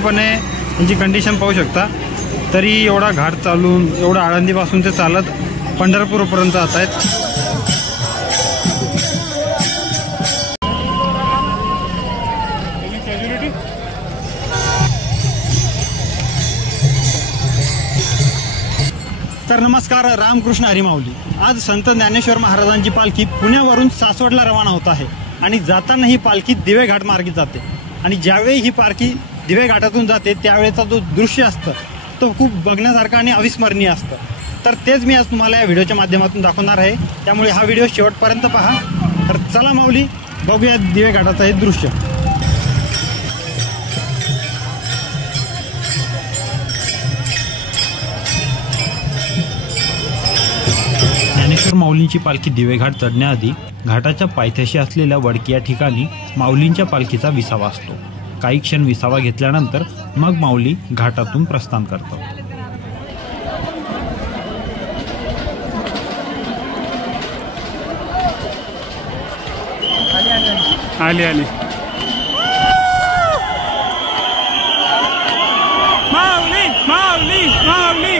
पूर्णपणे यांची कंडिशन पाहू शकता। तरी एवढा घाट चालून एवढा आळंदीपासून ते चालत पंढरपूरपर्यंत जात आहेत। तर नमस्कार, रामकृष्ण हरी माऊली। आज संत ज्ञानेश्वर महाराजांची पालखी पुण्यावरून सासवडला रवाना होत आहे आणि जाताना ही पालखी दिवे घाट मार्गे जाते आणि ज्यावेळी ही पालखी दिवे घाटातून जाते त्यावेळेचा जो दृश्य असतं तो खूप बघण्यासारखा आणि अविस्मरणीय असतं। तर तेच मी आज तुम्हाला या व्हिडिओच्या माध्यमातून दाखवणार आहे, त्यामुळे हा व्हिडिओ शेवटपर्यंत पहा। तर चला माऊली, बघूया दिवे घाटाचं हे दृश्य। ज्ञानेश्वर माऊलींची पालखी दिवेघाट चढण्याआधी घाटाच्या पायथ्याशी असलेल्या वडकी या ठिकाणी माऊलींच्या पालखीचा विसावा असतो। काही क्षण विसावा घेतल्यानंतर मग माऊली घाटातून प्रस्थान करतात। आली माऊली माऊली माऊली।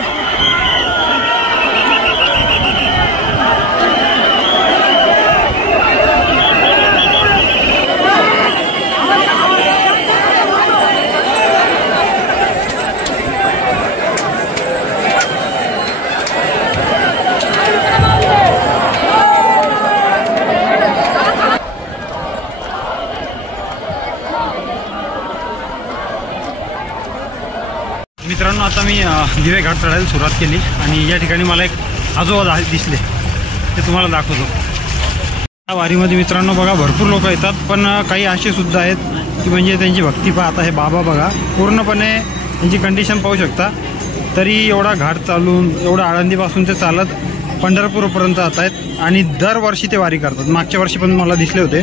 मित्रांनो, आता मी दिवे घाट चढायला सुरुवात केली आणि या ठिकाणी मला एक आजोबा दिसले, ते तुम्हाला दाखवतो। या वारीमध्ये मित्रांनो बघा भरपूर लोक येतात, पण काही असे सुद्धा आहेत की म्हणजे त्यांची भक्ती पाहता हे बाबा बघा पूर्णपणे त्यांची कंडिशन पाहू शकता। तरी एवढा घाट चालून एवढा आळंदीपासून ते चालत पंढरपूरपर्यंत जात आहेत आणि दरवर्षी ते वारी करतात। मागच्या वर्षी पण मला दिसले होते।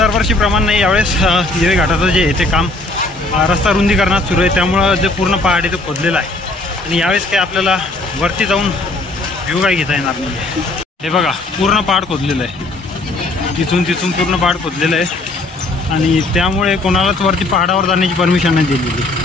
दरवर्षीप्रमाणे नाही, यावेळेस दिवे घाटाचं जे आहे ते काम रस्ता रुंदीकरणात सुरू आहे, त्यामुळं जे पूर्ण पहाड आहे ते खोदलेलं आहे आणि यावेळेस काही आपल्याला वरती जाऊन व्ह्यू काही घेता येणार नाही। हे बघा पूर्ण पहाड खोदलेलं आहे, तिथून पूर्ण पहाड खोदलेलं आहे आणि त्यामुळे कोणालाच वरती पहाडावर जाण्याची परमिशन नाही दिलेली।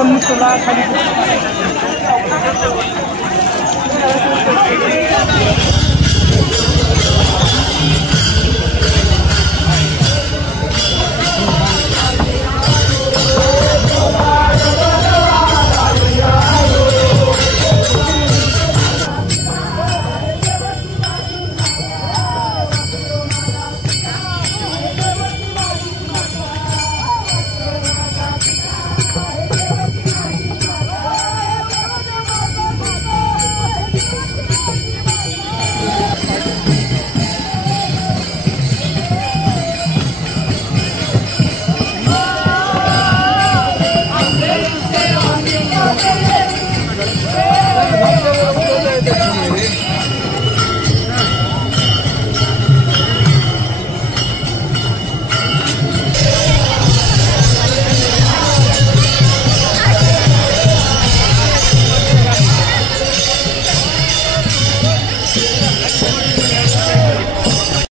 पण मुस्तला खाली